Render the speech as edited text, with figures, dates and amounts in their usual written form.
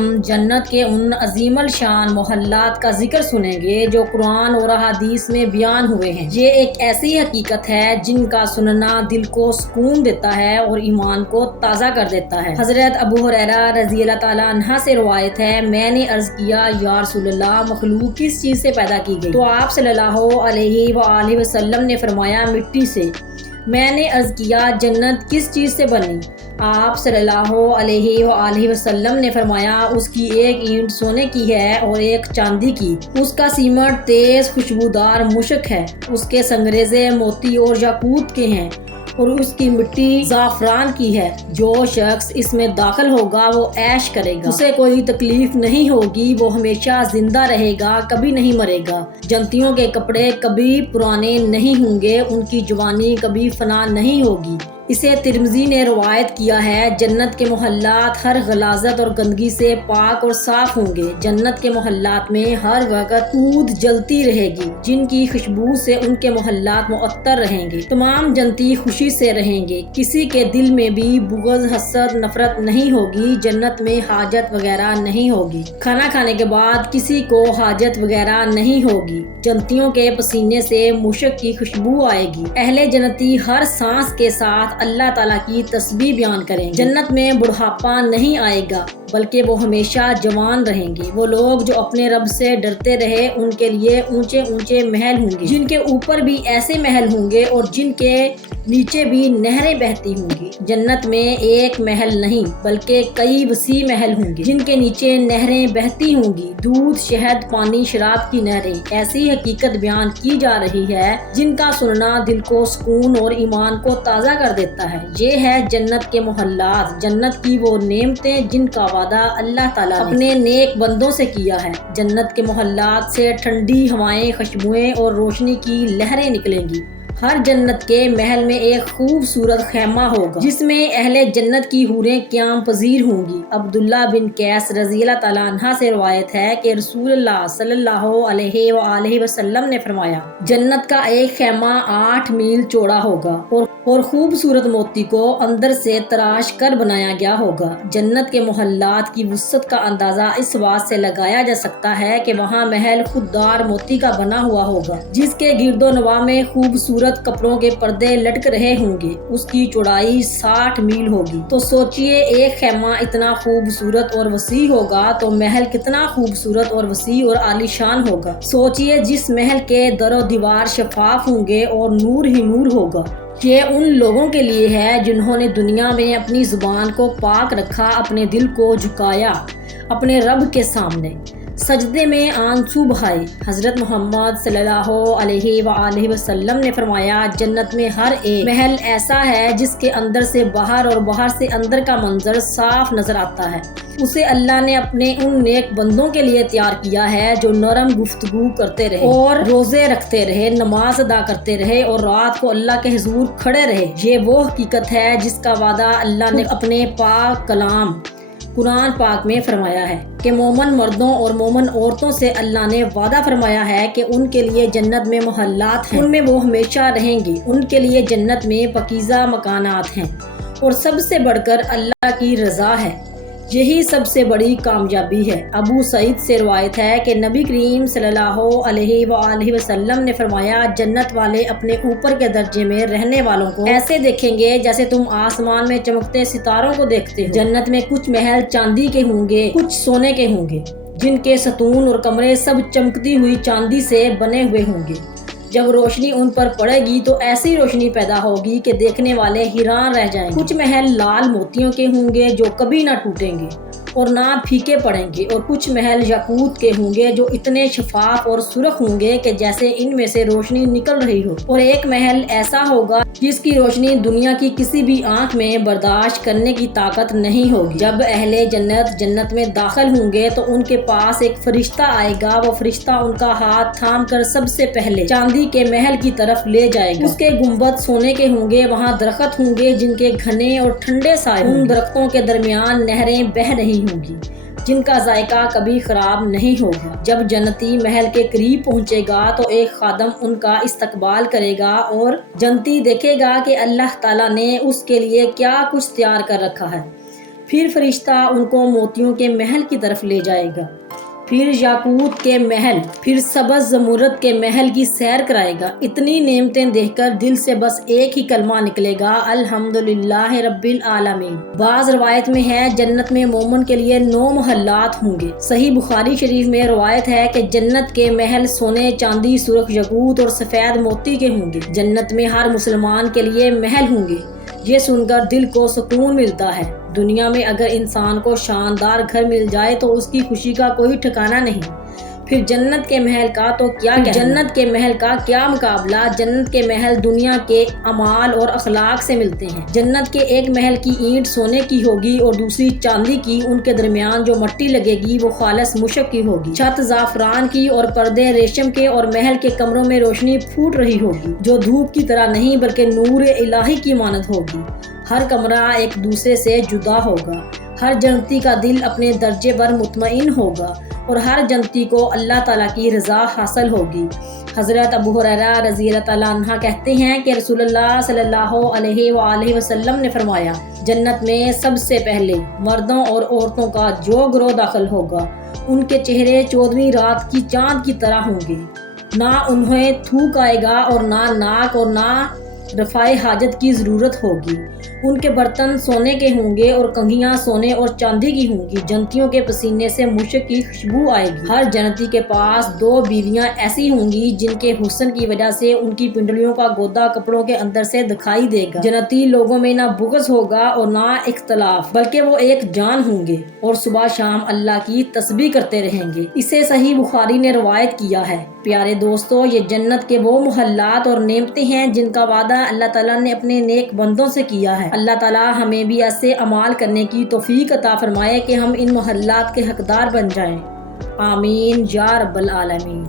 ہم جنت کے ان عظیم الشان محلات کا ذکر سنیں گے جو قرآن اور احادیث میں بیان ہوئے ہیں۔ یہ ایک ایسی حقیقت ہے جن کا سننا دل کو سکون دیتا ہے اور ایمان کو تازہ کر دیتا ہے۔ حضرت ابو ہریرہ رضی اللہ تعالیٰ عنہ سے روایت ہے، میں نے عرض کیا یا رسول اللہ، مخلوق کس چیز سے پیدا کی گئی؟ تو آپ صلی اللہ علیہ وآلہ وسلم نے فرمایا مٹی سے۔ میں نے عرض کیا جنت کس چیز سے بنی؟ آپ صلی اللہ علیہ وآلہ وسلم نے فرمایا اس کی ایک اینٹ سونے کی ہے اور ایک چاندی کی، اس کا سیمنٹ تیز خوشبودار مشک ہے، اس کے سنگریزے موتی اور یاقوت کے ہیں اور اس کی مٹی زعفران کی ہے۔ جو شخص اس میں داخل ہوگا وہ عیش کرے گا، اسے کوئی تکلیف نہیں ہوگی، وہ ہمیشہ زندہ رہے گا، کبھی نہیں مرے گا۔ جنتیوں کے کپڑے کبھی پرانے نہیں ہوں گے، ان کی جوانی کبھی فنا نہیں ہوگی۔ اسے ترمذی نے روایت کیا ہے، جنت کے محلات ہر غلاظت اور گندگی سے پاک اور صاف ہوں گے۔ جنت کے محلات میں ہر وقت عود جلتی رہے گی جن کی خوشبو سے ان کے محلات معطر رہیں گے۔ تمام جنتی خوشی سے رہیں گے، کسی کے دل میں بھی بغض، حسد، نفرت نہیں ہوگی۔ جنت میں حاجت وغیرہ نہیں ہوگی، کھانا کھانے کے بعد کسی کو حاجت وغیرہ نہیں ہوگی۔ جنتیوں کے پسینے سے مشک کی خوشبو آئے گی۔ اہل جنتی ہر سانس کے ساتھ اللہ تعالیٰ کی تسبیح بیان کریں گے۔ جنت میں بڑھاپا نہیں آئے گا بلکہ وہ ہمیشہ جوان رہیں گے۔ وہ لوگ جو اپنے رب سے ڈرتے رہے ان کے لیے اونچے اونچے محل ہوں گے، جن کے اوپر بھی ایسے محل ہوں گے اور جن کے نیچے بھی نہریں بہتی ہوں گی۔ جنت میں ایک محل نہیں بلکہ کئی وسیع محل ہوں گے جن کے نیچے نہریں بہتی ہوں گی، دودھ، شہد، پانی، شراب کی نہریں۔ ایسی حقیقت بیان کی جا رہی ہے جن کا سننا دل کو سکون اور ایمان کو تازہ کر دیتا ہے۔ یہ ہے جنت کے محلات، جنت کی وہ نعمتیں جن کا وعدہ اللہ تعالیٰ نے اپنے نیک بندوں سے کیا ہے۔ جنت کے محلات سے ٹھنڈی ہوائیں، خوشبوئیں اور روشنی کی لہریں نکلیں گی۔ ہر جنت کے محل میں ایک خوبصورت خیمہ ہوگا جس میں اہل جنت کی حوریں قیام پذیر ہوں گی۔ عبداللہ بن قیس رضی اللہ تعالیٰ عنہ سے روایت ہے کہ رسول اللہ صلی اللہ علیہ وآلہ وسلم نے فرمایا، جنت کا ایک خیمہ 8 میل چوڑا ہوگا اور خوبصورت موتی کو اندر سے تراش کر بنایا گیا ہوگا۔ جنت کے محلات کی وسعت کا اندازہ اس بات سے لگایا جا سکتا ہے کہ وہاں محل خوددار موتی کا بنا ہوا ہوگا جس کے گرد و نواح میں خوبصورت کپڑوں کے پردے لٹک رہے ہوں گے۔ اس کی چوڑائی 60 میل ہوگی۔ تو سوچئے ایک خیمہ اتنا خوبصورت اور وسیع ہوگا تو محل کتنا خوبصورت اور وسیع اور عالیشان ہوگا۔ سوچئے جس محل کے در و دیوار شفاف ہوں گے اور نور ہی نور ہوگا۔ یہ ان لوگوں کے لیے ہے جنہوں نے دنیا میں اپنی زبان کو پاک رکھا، اپنے دل کو جھکایا اپنے رب کے سامنے، سجدے میں آنسو بہائے۔ حضرت محمد صلی اللہ علیہ وآلہ وسلم نے فرمایا، جنت میں ہر ایک محل ایسا ہے جس کے اندر سے باہر اور باہر سے اندر کا منظر صاف نظر آتا ہے۔ اسے اللہ نے اپنے ان نیک بندوں کے لیے تیار کیا ہے جو نرم گفتگو کرتے رہے اور روزے رکھتے رہے، نماز ادا کرتے رہے اور رات کو اللہ کے حضور کھڑے رہے۔ یہ وہ حقیقت ہے جس کا وعدہ اللہ نے اپنے پاک کلام قرآن پاک میں فرمایا ہے کہ مومن مردوں اور مومن عورتوں سے اللہ نے وعدہ فرمایا ہے کہ ان کے لیے جنت میں محلات ہیں، ان میں وہ ہمیشہ رہیں گے، ان کے لیے جنت میں پاکیزہ مکانات ہیں اور سب سے بڑھ کر اللہ کی رضا ہے۔ یہی سب سے بڑی کامیابی ہے۔ ابو سعید سے روایت ہے کہ نبی کریم صلی اللہ علیہ وآلہ وسلم نے فرمایا، جنت والے اپنے اوپر کے درجے میں رہنے والوں کو ایسے دیکھیں گے جیسے تم آسمان میں چمکتے ستاروں کو دیکھتے ہو۔ جنت میں کچھ محل چاندی کے ہوں گے، کچھ سونے کے ہوں گے، جن کے ستون اور کمرے سب چمکتی ہوئی چاندی سے بنے ہوئے ہوں گے۔ جب روشنی ان پر پڑے گی تو ایسی روشنی پیدا ہوگی کہ دیکھنے والے حیران رہ جائیں گے۔ کچھ محل لال موتیوں کے ہوں گے جو کبھی نہ ٹوٹیں گے اور نہ پھیکے پڑیں گے، اور کچھ محل یاقوت کے ہوں گے جو اتنے شفاف اور سرخ ہوں گے کہ جیسے ان میں سے روشنی نکل رہی ہو، اور ایک محل ایسا ہوگا جس کی روشنی دنیا کی کسی بھی آنکھ میں برداشت کرنے کی طاقت نہیں ہوگی۔ جب اہل جنت جنت میں داخل ہوں گے تو ان کے پاس ایک فرشتہ آئے گا، وہ فرشتہ ان کا ہاتھ تھام کر سب سے پہلے چاندی کے محل کی طرف لے جائے گا۔ اس کے گنبد سونے کے ہوں گے، وہاں درخت ہوں گے جن کے گھنے اور ٹھنڈے سائے ہوں گے، ان درختوں کے درمیان نہریں بہہ رہی ہوں گی جن کا ذائقہ کبھی خراب نہیں ہوگا۔ جب جنتی محل کے قریب پہنچے گا تو ایک خادم ان کا استقبال کرے گا اور جنتی دیکھے گا کہ اللہ تعالیٰ نے اس کے لیے کیا کچھ تیار کر رکھا ہے۔ پھر فرشتہ ان کو موتیوں کے محل کی طرف لے جائے گا، پھر یاقوت کے محل، پھر سبز زمرد کے محل کی سیر کرائے گا۔ اتنی نعمتیں دیکھ کر دل سے بس ایک ہی کلمہ نکلے گا، الحمدللہ رب العالمین۔ بعض روایت میں ہے جنت میں مومن کے لیے 9 محلات ہوں گے۔ صحیح بخاری شریف میں روایت ہے کہ جنت کے محل سونے، چاندی، سرخ یاقوت اور سفید موتی کے ہوں گے۔ جنت میں ہر مسلمان کے لیے محل ہوں گے۔ یہ سن کر دل کو سکون ملتا ہے۔ دنیا میں اگر انسان کو شاندار گھر مل جائے تو اس کی خوشی کا کوئی ٹھکانہ نہیں، پھر جنت کے محل کا تو کیا کہنا۔ جنت کے محل کا کیا مقابلہ، جنت کے محل دنیا کے اعمال اور اخلاق سے ملتے ہیں۔ جنت کے ایک محل کی اینٹ سونے کی ہوگی اور دوسری چاندی کی، ان کے درمیان جو مٹی لگے گی وہ خالص مشک کی ہوگی، چھت زعفران کی اور پردے ریشم کے، اور محل کے کمروں میں روشنی پھوٹ رہی ہوگی جو دھوپ کی طرح نہیں بلکہ نور الہی کی مانند ہوگی۔ ہر کمرہ ایک دوسرے سے جدا ہوگا، ہر جنتی کا دل اپنے درجے پر مطمئن ہوگا اور ہر جنتی کو اللہ تعالیٰ کی رضا حاصل ہوگی۔ حضرت ابو ہریرہ رضی اللہ تعالیٰ عنہ کہتے ہیں کہ رسول اللہ صلی اللہ علیہ وآلہ وسلم نے فرمایا، جنت میں سب سے پہلے مردوں اور عورتوں کا جو گروہ داخل ہوگا، ان کے چہرے 14ویں رات کی چاند کی طرح ہوں گے، نہ انہیں تھوک آئے گا اور نہ ناک اور نہ رفع حاجت کی ضرورت ہوگی۔ ان کے برتن سونے کے ہوں گے اور کنگھیاں سونے اور چاندی کی ہوں گی۔ جنتیوں کے پسینے سے مشک کی خوشبو آئے گی۔ ہر جنتی کے پاس 2 بیویاں ایسی ہوں گی جن کے حسن کی وجہ سے ان کی پنڈلیوں کا گودا کپڑوں کے اندر سے دکھائی دے گا۔ جنتی لوگوں میں نہ بغض ہوگا اور نہ اختلاف، بلکہ وہ ایک جان ہوں گے اور صبح شام اللہ کی تسبیح کرتے رہیں گے۔ اسے صحیح بخاری نے روایت کیا ہے۔ پیارے دوستو، یہ جنت کے وہ محلات اور نعمتیں ہیں جن کا وعدہ اللہ تعالیٰ نے اپنے نیک بندوں سے کیا ہے۔ اللہ تعالیٰ ہمیں بھی ایسے اعمال کرنے کی توفیق عطا فرمائے کہ ہم ان محلات کے حقدار بن جائیں۔ آمین یا رب العالمین۔